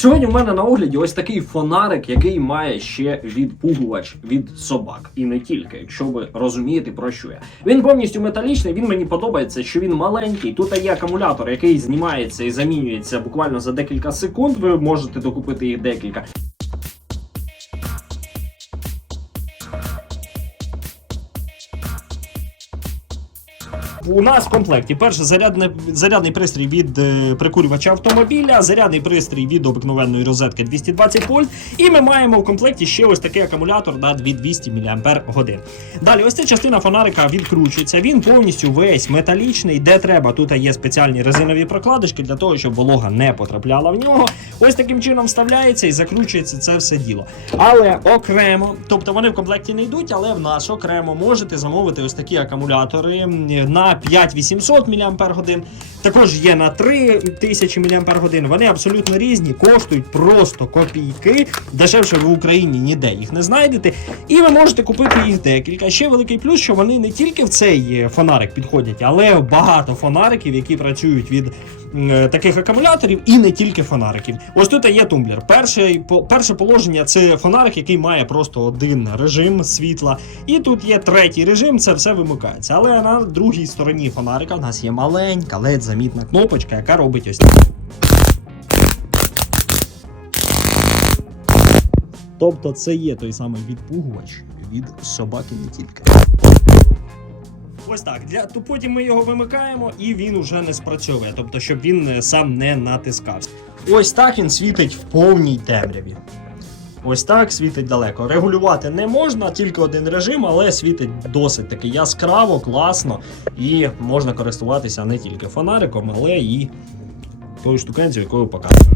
Сьогодні в мене на огляді ось такий фонарик, який має ще відпугувач від собак. І не тільки, якщо ви розумієте про що я. Він повністю металічний, він мені подобається, що він маленький. Тут є акумулятор, який знімається і замінюється буквально за декілька секунд. Ви можете докупити їх декілька. У нас в комплекті перший зарядний, зарядний пристрій від е, прикурювача автомобіля, зарядний пристрій від обикновенної розетки 220 вольт. І ми маємо в комплекті ще ось такий акумулятор на 200 мАч. Далі, ось ця частина фонарика відкручується. Він повністю весь металічний, де треба. Тут є спеціальні резинові прокладочки для того, щоб волога не потрапляла в нього. Ось таким чином вставляється і закручується це все діло. Але окремо, тобто вони в комплекті не йдуть, але в нас окремо можете замовити ось такі акумулятори м, на 5800 мАч. Також є на 3000 мАч. Вони абсолютно різні, коштують просто копійки. Дешевше в Україні ніде їх не знайдете. І ви можете купити їх декілька. Ще великий плюс, що вони не тільки в цей е, фонарик підходять, але багато фонариків, які працюють від е, таких акумуляторів, і не тільки фонариків. Ось тут є тумблер. Перше, перше положення це фонарик, який має просто один режим світла. І тут є третій режим, це все вимикається. Але на другій стороні фонарика в нас є маленька, ледь замітна кнопочка, яка робить ось. Тобто це є той самий відпугувач від собаки не тільки. Ось так. Для то потім ми його вимикаємо, і він уже не спрацьовує, тобто, щоб він е, сам не натискався. Ось так він світить в повній темряві. Ось так світить далеко. Регулювати не можна, тільки один режим, але світить досить таки яскраво, класно, і можна користуватися не тільки фонариком, але і тою штукенцію, якою показую.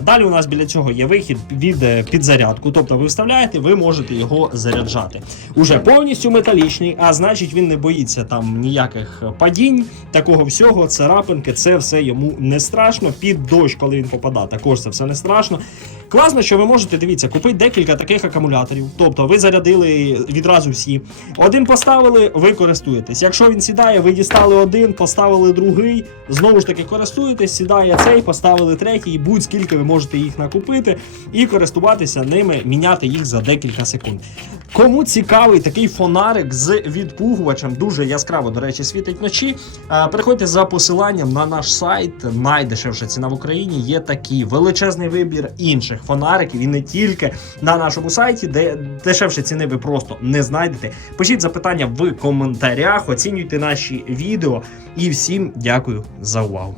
Далі у нас біля цього є вихід від е, підзарядку, тобто ви вставляєте, ви можете його заряджати. Уже повністю металічний, а значить він не боїться там ніяких падінь, такого всього, царапинки, це все йому не страшно. Під дощ, коли він попадає, також це все не страшно. Класно, що ви можете дивіться, купити декілька таких акумуляторів. Тобто ви зарядили відразу всі. Один поставили, ви користуєтесь. Якщо він сідає, ви дістали один, поставили другий, знову ж таки користуєтесь, сідає цей, поставили третій, будь-скільки ви можете їх накупити і користуватися ними, міняти їх за декілька секунд. Кому цікавий такий фонарик з відпугувачем, дуже яскраво, до речі, світить вночі. е, Переходьте за посиланням на наш сайт. Найдешевша ціна в Україні є такі величезний вибір інших фонариків і не тільки на нашому сайті, де дешевше ціни ви просто не знайдете. Пишіть запитання в коментарях, оцінюйте наші відео і всім дякую за увагу.